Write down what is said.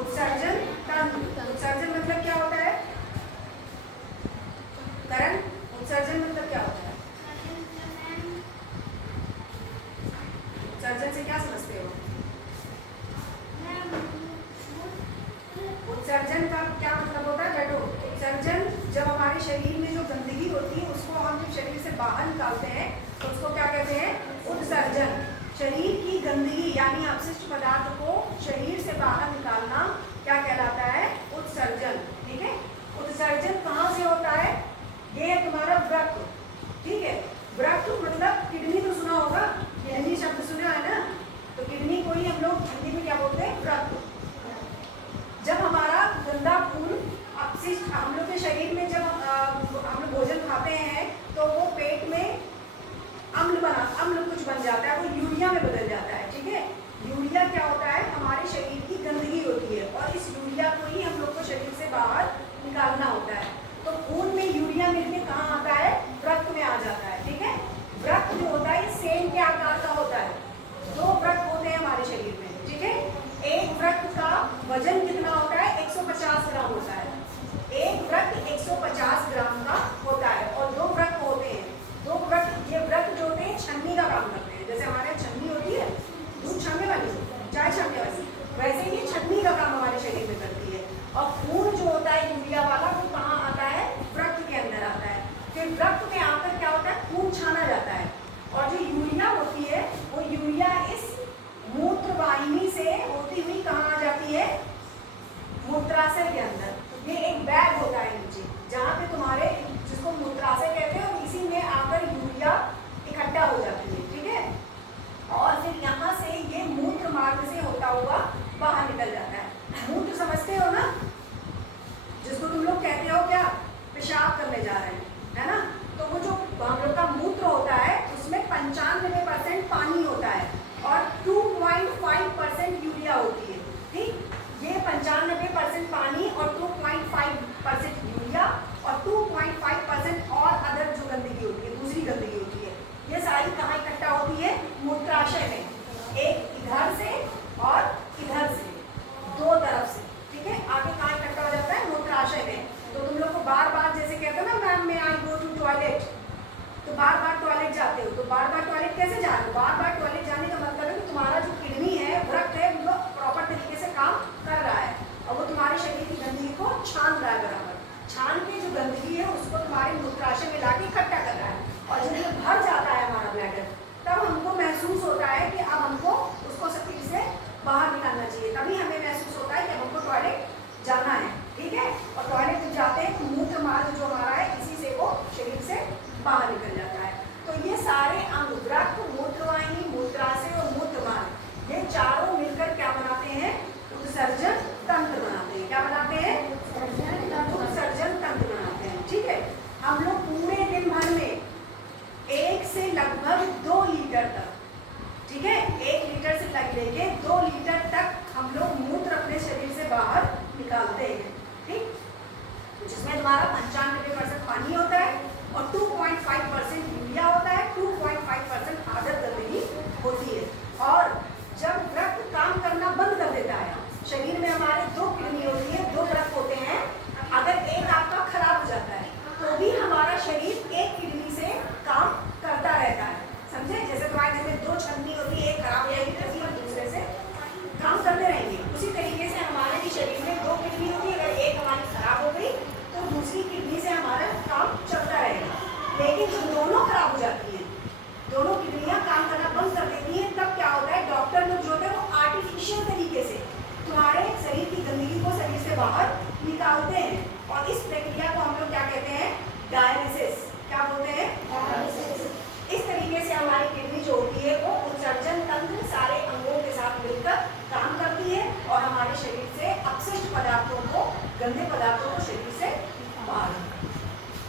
उत्सर्जन तंत्र। उत्सर्जन मतलब क्या होता है करण? उत्सर्जन मतलब क्या होता है? उत्सर्जन से क्या समझते हो? उत्सर्जन का क्या मतलब होता है बेटो? उत्सर्जन जब हमारे शरीर में जो गंदगी होती है उसको हम जब शरीर से बाहर निकालते हैं तो उसको क्या कहते हैं? उत्सर्जन। शरीर की गंदगी यानी अपशिष्ट पदार्थ को शरीर से बाहर निकालना क्या कहलाता है? उत्सर्जन। ठीक है। उत्सर्जन कहाँ से होता है? ये है तुम्हारा वृक्क। ठीक है। वृक्क मतलब किडनी तो सुना होगा, किडनी शब्द सुना है ना, तो किडनी को ही हम लोग हिंदी में क्या बोलते हैं? वृक्क। जब हमारा गंदा खून अपशिष्ट हम लोग के शरीर में जब हम लोग भोजन खाते हैं तो वो पेट में अम्ल कुछ बन जाता है, वो यूरिया में बदल जाता है। ठीक है। यूरिया क्या होता है? हमारे शरीर की गंदगी होती है और इस यूरिया को ही हम लोग को शरीर से बाहर निकालना होता है। तो खून में यूरिया मिलके कहाँ आता है? वृक्क में आ जाता है। ठीक है। वृक्क जो होता है सेम के आकार का होता है। 2 वृक्क होते हैं हमारे शरीर में। ठीक है। एक वृक्क का वजन कितना होता है? 150 ग्राम होता है। एक वृक्क 150 ग्राम का होता है और 2 वृक्क होते हैं। 2 वृक्क, ये वृक्क जो होते हैं छन्नी का काम करते हैं। जैसे हमारे छन्नी होती है दूध छानने वाली, चाय छानने वाली, वैसे ये छन्नी का काम हमारे शरीर में करती है। और खून जो होता है यूरिया वाला वो कहाँ आता है? वृक्क के अंदर आता है। फिर वृक्क में आकर क्या होता है? खून छाना जाता है और जो यूरिया होती है वो यूरिया इस मूत्र वाहिनी से होती हुई कहाँ आ जाती है? मूत्राशय के अंदर। ये एक बैग होता है नीचे जहाँ पे तुम्हारे, जिसको मूत्राशय कहते हैं, और इसी में आकर यूरिया इकट्ठा हो जाती है। ठीक है। और फिर यहाँ से ये मूत्र मार्ग से होता हुआ बाहर निकल जाता है। मूत्र समझते हो ना, जिसको तुम लोग कहते हो क्या? पेशाब करने जा रहे हैं, है ना? तो वो जो हम लोग का मूत्र होता है उसमें 95% पानी होता है और 2.5% यूरिया होती है। ठीक। ये 95% पानी और 2.5% यूरिया और 2.5% और अदर जो गंदगी होती है, दूसरी गंदगी होती है, ये सारी कहाँ इकट्ठा होती है? मूत्राशय में। एक इधर से और इधर से, 2 तरफ से। ठीक है। आगे कहाँ इकट्ठा हो जाता है? मूत्राशय में। तो तुम लोग को बार बार जैसे कहते हो ना, मैम मैं आई गो टू टॉयलेट, तो बार बार टॉयलेट जाते हो, तो बार बार टॉयलेट कैसे जा रहे हो? बार बार टॉयलेट जाने का मतलब है कि तुम्हारा जो किडनी है, वृक्क है, वो प्रॉपर तरीके से काम कर रहा है और वो तुम्हारे शरीर की गंदगी को छान रहा है बराबर। छान के जो गंदगी है उसको तुम्हारे मूत्राशय में लाके इकट्ठा कर रहा है और जब भर जाता है हमारा ब्लैडर, तब हमको महसूस होता है कि अब हमको उसको शरीर से बाहर निकालना चाहिए। तभी हमें महसूस होता है कि अब हमको टॉयलेट जाना है। ठीक है। और टॉयलेट जब जाते हैं तो मूत्र मार्ग जो हमारा है इसी से वो शरीर से बाहर निकल जाता है। तो ये सारे अंग, वृक्क, मूत्रवाहिनी, मूत्राशय और मूत्र मार्ग, ये चारों मिलकर क्या बनाते हैं? उत्सर्जन तंत्र बनाते हैं। क्या बनाते हैं? उत्सर्जन तंत्र बनाते हैं। ठीक है। हम लोग पूरे दिन भर में 1 से लगभग 2 लीटर तक, ठीक है, 1 लीटर से लेके 2 लीटर तक हम लोग मूत्र अपने शरीर से बाहर निकालते हैं। ठीक। जिसमें तुम्हारा 95% पानी होता है और 2.5% यूरिया होता है, 2.5% आदर गंदगी होती है। और जब वृक्क काम करना बंद कर देता है, शरीर में हमारे 2 किडनी होती है, 2 वृक्क होते हैं, अगर एक आपका खराब हो जाता है तो भी हमारा शरीर एक किडनी से काम करता रहता है। समझे? जैसे तुम्हारे घर में 2 छन्नी होती है, एक खराब हो जाएगी तो हम दूसरे से काम करते रहेंगे। उसी तरीके से हमारे भी शरीर में 2 किडनी होती है, अगर एक हमारी खराब हो गई तो दूसरी किडनी से हमारा काम चलता रहेगा। लेकिन जब दोनों खराब हो जाती हैं, दोनों किडनियां काम करना बंद कर देती हैं, तब क्या होता है? डॉक्टर लोग जो होते हैं वो आर्टिफिशियल तरीके से तुम्हारे शरीर की गंदगी को शरीर से बाहर निकालते हैं और इस प्रक्रिया को हम लोग क्या कहते हैं? डायलिसिस